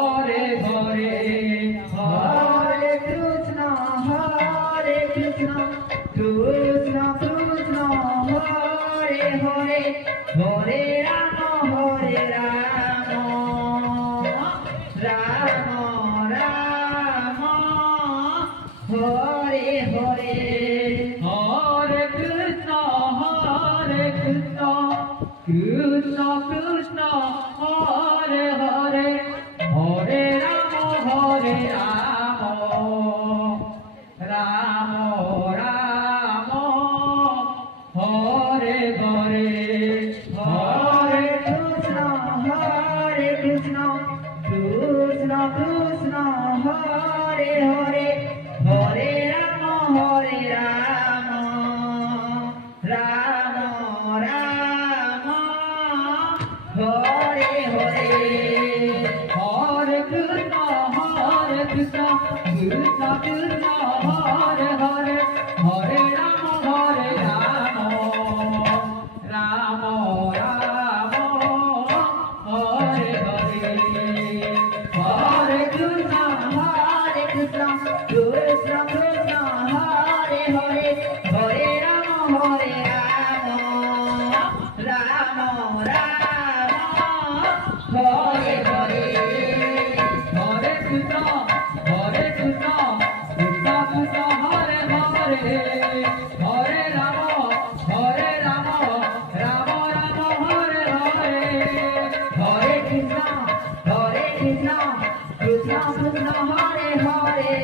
Hare Hare Hare Krishna Krishna Krishna Krishna Hare Hare Hare Ram Ram Ram Hare Hare Hare Krishna Krishna Krishna Hare Hare Hare Ram Ram Ram Hare Hare Hare Krishna Krishna Krishna Krishna Hare Hare Hare Ram Ram Ram Hare Hare Hare Krishna Krishna Krishna Krishna Hare Hare Hare Ram Ram Ram Hare Hare Hare Krishna Krishna Krishna Krishna Hare Hare Hare Ram Ram Ram Hare Hare Hare Krishna Krishna Krishna Hare Hare Hare Ram Ram Ram Hare Hare Hare Krishna Krishna Krishna Krishna Hare Hare